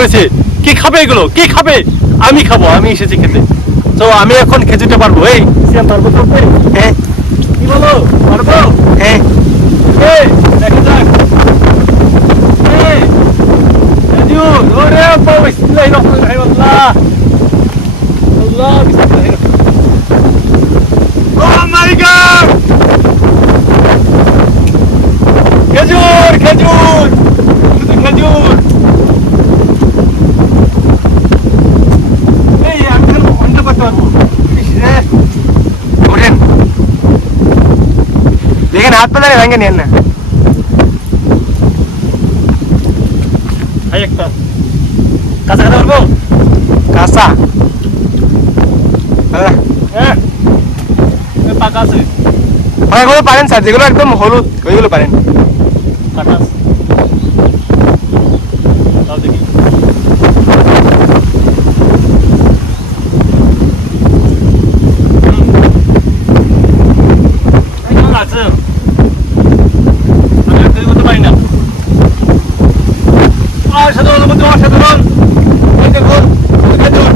ধরেছে কি খাবে এগুলো? কি খাবে? আমি খাব আমি এসেছি খেতে। তো আমি এখন খেজুরটা পারব এই। পারব হ্যাঁ। কি বলো? পারব? হ্যাঁ। দেখা যাক। এই খেজুর! ভেঙে নেন না কাঁচা বলব কাঁচা হ্যাঁ পাকা আছে অনেকগুলো পারেন স্যার যেগুলো একদম হলুদ ওইগুলো পারেন কাটা আছে তাও দেখি এই কেমন লাগছে? আমি আর তৈরি করতে পারি না। অসাধারণ বন্ধু, অসাধারণ। এই দেখুন, খেজুর।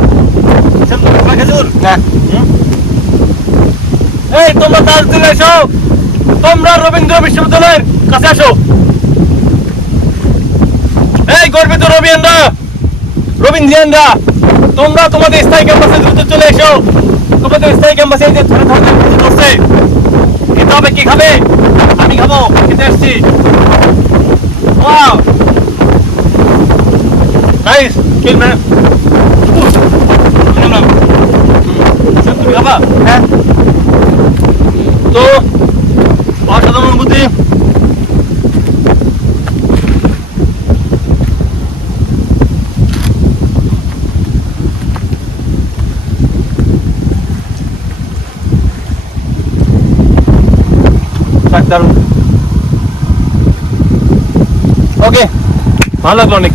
খেজুর, তোমার খেজুর? না এই তোমরা দাস দিলে এসো তোমরা রবীন্দ্র বিশ্ববিদ্যালয়ের কাছে আসো এই গর্বিত রবিয়ানরা রবীন্দ্রিয়ানরা তোমরা তোমাদের স্থায়ী ক্যাম্পাসে দ্রুত চলে এসো তোমাদের স্থায়ী ক্যাম্পাসে যে ধরে ধরে করছে খেতে হবে কি খাবে আমি খাব খেতে আসছি খাবা হ্যাঁ তো बुद्धि ओके हाँ इलेक्ट्रॉनिक